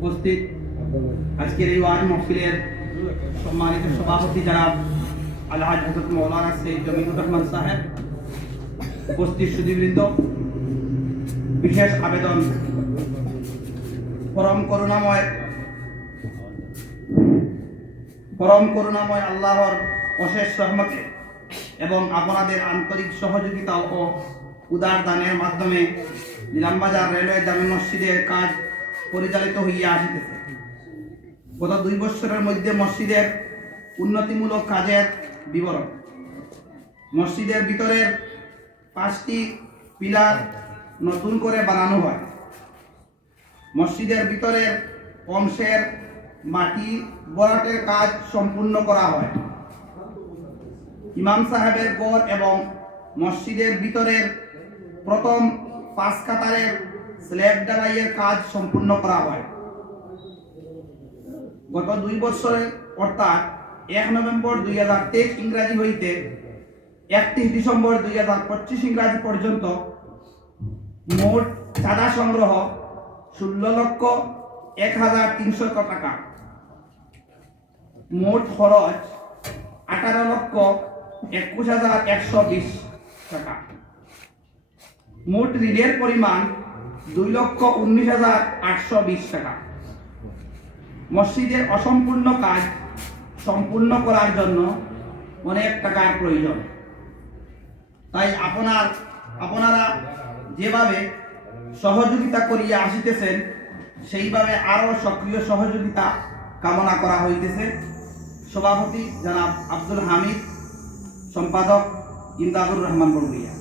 উপস্থিত আজকের এই ওয়াজ মাহফিলের সম্মানিত সভাপতি জনাব আলহাজ হযরত মাওলানা সৈয়দ জমিলুর রহমান সাহেব, উপস্থিত সুধীবৃন্দ, বিশেষ আবেদন পরম করুণাময় আল্লাহর অশেষ রহমতে এবং আপনাদের আন্তরিক সহযোগিতা ও উদার দানের মাধ্যমে নিলামবাজার রেলওয়ে জামে মসজিদের কাজ পরিচালিত হইয়া আসিতেছে। গত 2 বছরের মধ্যে মসজিদের উন্নতিমূলক কাজের বিবরণ: মসজিদের ভিতরের 5টি পিলার নতুন করে বানানো হয়। মসজিদের ভিতরের অংশের মাটি ভরাটের কাজ সম্পূর্ণ করা হয়। ইমাম সাহেবের ঘর এবং মসজিদের ভিতরের প্রথম 5 কাতারের স্ল্যাব ঢালাইয়ের কাজ সম্পূর্ণ করা হয়। গত 2 বছরের অর্থাৎ 1 নভেম্বর 2023 ইংরাজি হইতে 31 ডিসেম্বর 2025 ইংরাজি পর্যন্ত মোট চাঁদা সংগ্রহ 16,01,300 টাকা, মোট খরচ 18,21,120 টাকা, মোট ঋণের পরিমাণ 2,19,820 টাকা। মসজিদের অসম্পূর্ণ কাজ সম্পূর্ণ করার জন্য অনেক টাকার প্রয়োজন। তাই আপনারা যেভাবে সহযোগিতা করিয়া আসিতেছেন সেইভাবে আরো সক্রিয় সহযোগিতা কামনা করা হইতেছে। সভাপতি জনাব আব্দুল হামিদ, সম্পাদক ইমদাদুর রহমান বড়ুইয়া।